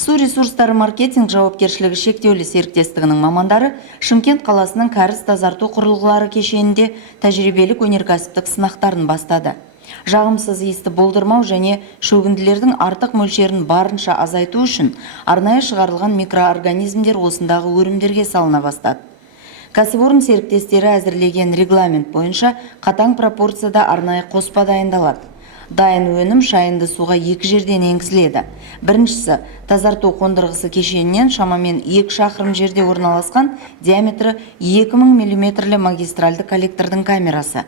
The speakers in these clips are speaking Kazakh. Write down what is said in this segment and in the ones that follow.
Су ресурстары маркетинг жауапкершілігі шектеулі серіктестігінің мамандары Шымкент қаласының кәріз тазарту құрылғылары кешенінде тәжірибелік өнеркәсіптік сынақтарын бастады. Жағымсыз иісті болдырмау және шөгінділердің артық мөлшерін барынша азайту үшін арнайы шығарылған микроорганизмдер осындағы өрімдерге салына бастады. Кәсіпорын серіктестері әзірлеген регламент бойынша қатаң пропорцияда арнайы қоспа дайындалады. Дайын өнім шайынды суға екі жерден енгізіледі. Біріншісі, тазарту қондырғысы кешенінен шамамен 2 шақырым жерде орналасқан диаметрі 2000 мм магистральды коллектордың камерасы.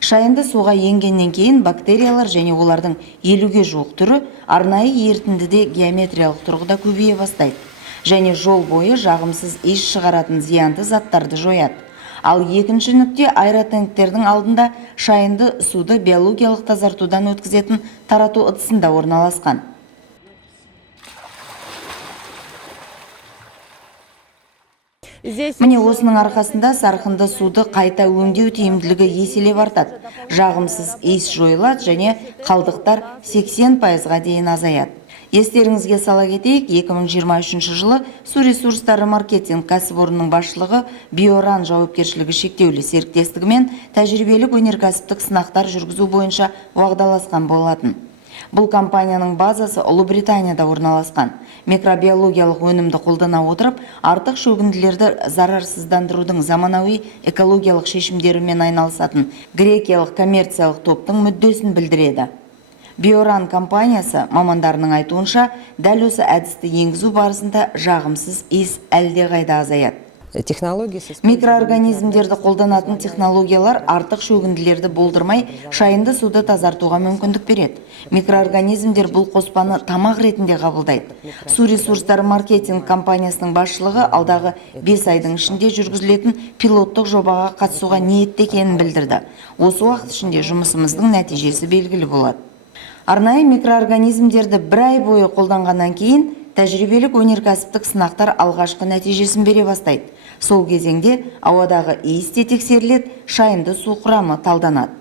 Шайынды суға енгеннен кейін бактериялар және олардың 50-ге жуық түрі арнайы ерітіндіде геометриялық тұрғыда көбейе бастайды және жол бойы жағымсыз иіс шығаратын зиянды заттарды жояды. Ал екінші нүкте аэротенктердің алдында шайынды суды биологиялық тазартудан өткізетін тарату ыдысында орналасқан. Міне осының арқасында сарқынды суды қайта өңдеу тиімділігі еселеп артады. Жағымсыз иіс жойылады және қалдықтар 80%-ға дейін азаяды. Естеріңізге сала кетейік, 2023 жылы су ресурстары маркетинг кәсіпорнының басшылығы Биоран жауапкершілігі шектеулі серіктестігімен тәжірибелік өнеркәсіптік сынақтар жүргізу бойынша уағдаласқан болатын. Бұл компанияның базасы Ұлыбританияда орналасқан. Микробиологиялық өнімді қолдана отырып, артық шөгінділерді зарарсыздандырудың заманауи экологиялық шешімдерімен айналысатын грекиялық коммерциялық топтың мүддесін білдіреді. Биоран компаниясы мамандарының айтуынша, дәл осы әдісті енгізу барысында жағымсыз иіс әлдеқайда азаяды. Микроорганизмдерді қолданатын технологиялар артық шөгінділерді болдырмай, шайынды суды тазартуға мүмкіндік береді. Микроорганизмдер бұл қоспаны тамақ ретінде қабылдайды. Су ресурстары маркетинг компаниясының басшылығы алдағы 5 айдың ішінде жүргізілетін пилоттық жобаға қатысуға ниетті екенін білдірді. Осы уақыт ішінде жұмысымыздың нәтижесі белгілі болады. Арнайы микроорганизмдерді 1 ай бойы қолданғаннан кейін тәжірибелік өнеркәсіптік сынақтар алғашқы нәтижесін бере бастайды. Сол кезеңде ауадағы иіс те тексеріледі, шайынды су құрамы талданады.